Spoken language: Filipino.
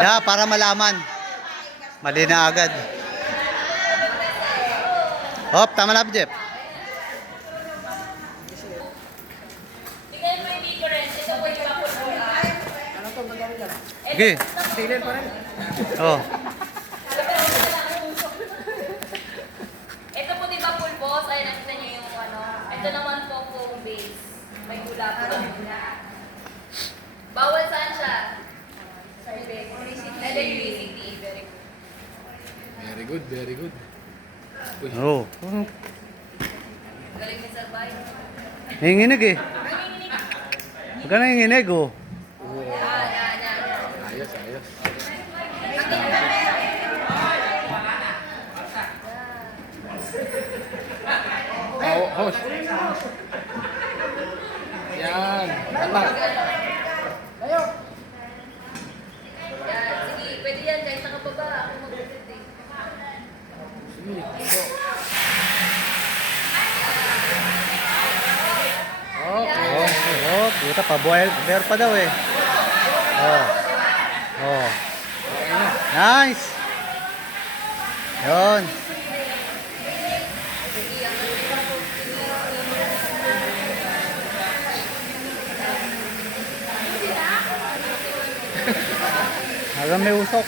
Yeah, para malaman. Mali na agad. Hop, tama na, Jeff. Sige. Oh. Ito po diba full boss? Ay, nakita niyo yung ano. Ito naman po foam base. May gula po. Bawal saan siya? Sa electricity. Very good. Very good. Uy. Oh. Galing ni Sir Bay. Nanginginig eh. Huwag ka nanginginig oh. Ayos, ayos. Host. Yan. Tama. Yan, sige, pwede yan kahit nakababa. Ako mag-visit eh. Sige. Go. Okay. Oh, puta pa boil bear pa daw eh. Oh. Oh. Nice. Yon. Hanggang may usok.